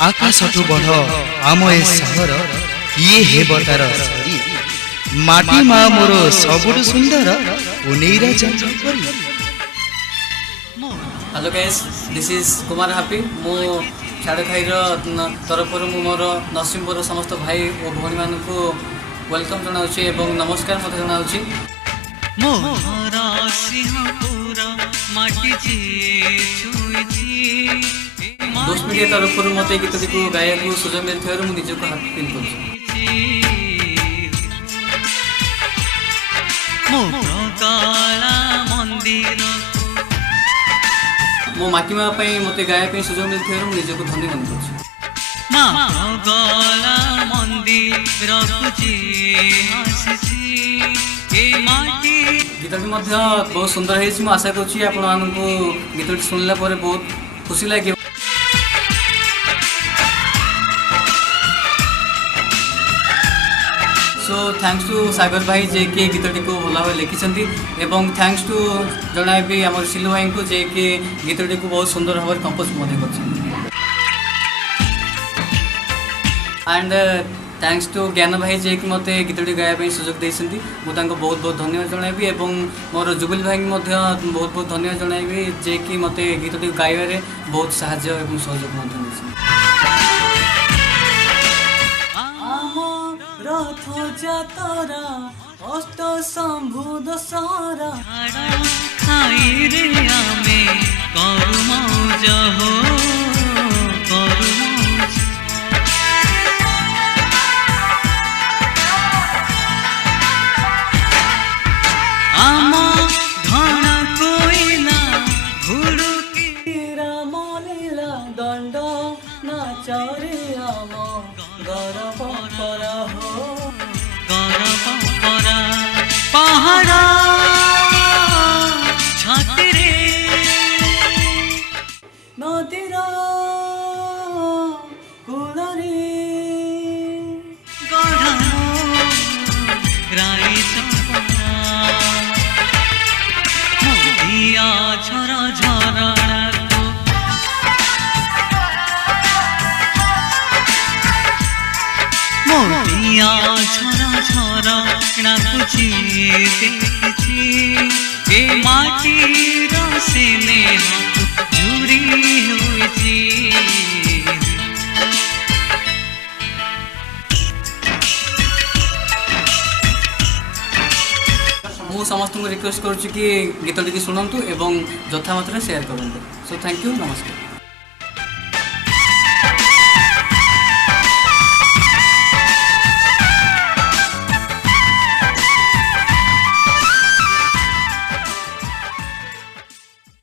आकाशठू बढ़ आम ए सहर किए हेब तार सरी माटी मा मोर सबुठु सुंदर उनेरा जंगल परी। Hello guys, this is Kumar happy. मो छाड़खाई तरफ मोर नरसिंहपुर समस्त भाई और भौणी मान वेलकम जनाऊँगी और नमस्कार मत जनाऊँगी। दोस्त मीडिया तरफ मत गीत को गायक सुजोग मिलता मुझे निजक हापी फिल कर। मो माटी माँ मत गाया सुजोग मिलता मुझे निजक धन्य मन कर। गीतटी बहुत सुंदर है। आशा करुँची आपण गीतटी शुणला बहुत खुशी लगे। सो थैंक्स टू सागर भाई जे कि गीतटी को भल भाव लिखिं एवं थैंक्स टू जनाबी आम सिलु भाई को जे कि गीतटी को बहुत सुंदर भाव कंपोज एंड थैंक्स टू ज्ञान भाई जे कि मत गीतटी गाया सुजोग देती मुझे बहुत बहुत धन्यवाद जनइबी एवं मोर जुबिल भाई बहुत बहुत धन्यवाद जनइबी जे कि मत गीतटी गाइबारे बहुत साहाय्य और सहयोग रथ जातरा अष्ट शंभु दशहरा खाई रे आमे करू मौज हो करू मौज। आम धन कोइला घुड़ुकी राम लीला दंड नाचरे आम गरब करा हो गरब करा पहाड़ा छातरे नदीर कूलरे गढ़ राई मुदिया झर झरणा मोतिया झर झरणा कुची देखी माटीर स्नेह जुड़ी होइची। मु समस्त को रिक्वेस्ट करुच्ची कि गीतटी शुणु एवं यथा मात्रा शेयर करूँ। सो थैंक यू, नमस्कार।